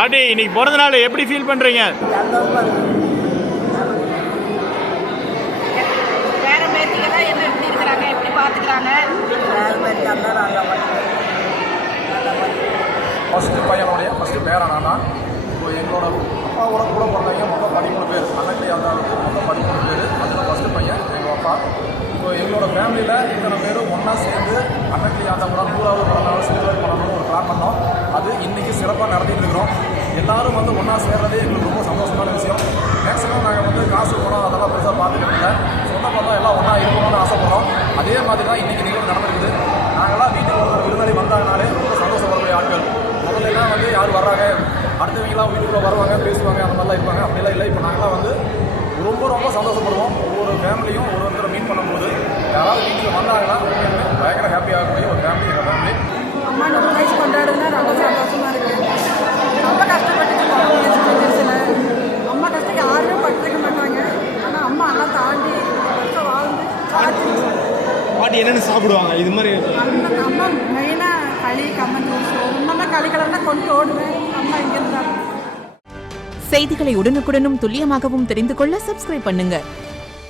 பாட்டி இன்னைக்கு பிறந்த நாள் எப்படி ஃபீல் பண்றீங்க? வேற பேத்திகெல்லாம் என்ன எப்படி இருக்கிறாங்க, எப்படி பார்த்துக்கிறாங்க? ஃபஸ்ட்டு பையனுடைய ஃபஸ்ட்டு பேரன் நான் தான். இப்போ எங்களோட அப்பாவோட கூட பிறந்தவங்க மொத்தம் 13 பேர். அன்னைக்கு அந்த மொத்தம் 13 பேர். அதில் ஃபஸ்ட்டு பையன் எங்கள் அப்பா. இப்போ எங்களோட ஃபேமிலியில் இத்தனை பேர் ஒன்றா சேர்ந்து அன்னைக்கு அந்த கூட 100வது பிறந்தநாள் செலிப்ரேட் பண்ணணும்னு ஒரு பிளான் பண்ணோம். அது இன்றைக்கி சிறப்பாக நடத்திட்டு இருக்கிறோம். எல்லோரும் வந்து ஒன்றா சேர்றதே எங்களுக்கு ரொம்ப சந்தோஷமான விஷயம். மேக்ஸிமம் நாங்கள் வந்து காசு பணம் அதெல்லாம் பெருசாக பார்த்துக்கிட்டு இல்லை. சொந்த பந்தம் எல்லாம் ஒன்றா இருக்கணும்னு ஆசைப்படுறோம். அதே மாதிரி தான் இன்றைக்கி நிகழ்வு நடந்திருக்குது. நாங்களாம் வீட்டுக்கு ஒரு விருந்தாளி வந்தாங்கனாலே ரொம்ப சந்தோஷப்படக்கூடிய ஆட்கள். முதல்லாம் வந்து யார் வர்றாங்க, அடுத்தவங்களாம் வீட்டுக்குள்ளே வருவாங்க, பேசுவாங்க, அந்த மாதிரிலாம் இருப்பாங்க. அப்படிலாம் இல்லை. இப்போ நாங்களாம் வந்து ரொம்ப ரொம்ப சந்தோஷப்படுவோம். ஒவ்வொரு ஃபேமிலியும் ஒருத்தரை மீட் பண்ணும்போது யாராவது வீட்டுக்கு வந்தாங்கன்னா பயங்கர ஹாப்பியாக இருக்கக்கூடிய ஒரு ஃபேமிலி எங்கள் ஃபேமிலி. அம்மா 100 வயசு கொண்டாடுதுன்னா ரொம்ப சந்தோஷமாக இருக்குது. ரொம்ப கஷ்டப்பட்டு அம்மா கஷ்டம் யாருமே படுத்துக்க மாட்டாங்க. ஆனால் அம்மா எல்லாம் தாண்டி வருஷம் வாழ்ந்து பாட்டி என்னென்னு சாப்பிடுவாங்க இது மாதிரி? அம்மா மெயினாக களி கம்மன் ஜூஸ் ஒன்றா களி கலர்னா கொண்டு ஓடுவேன். அம்மா இங்கே இருந்தாங்க. செய்திகளை உடனுக்குடனும் துல்லியமாகவும் தெரிந்து கொள்ள சப்ஸ்கிரைப் பண்ணுங்க.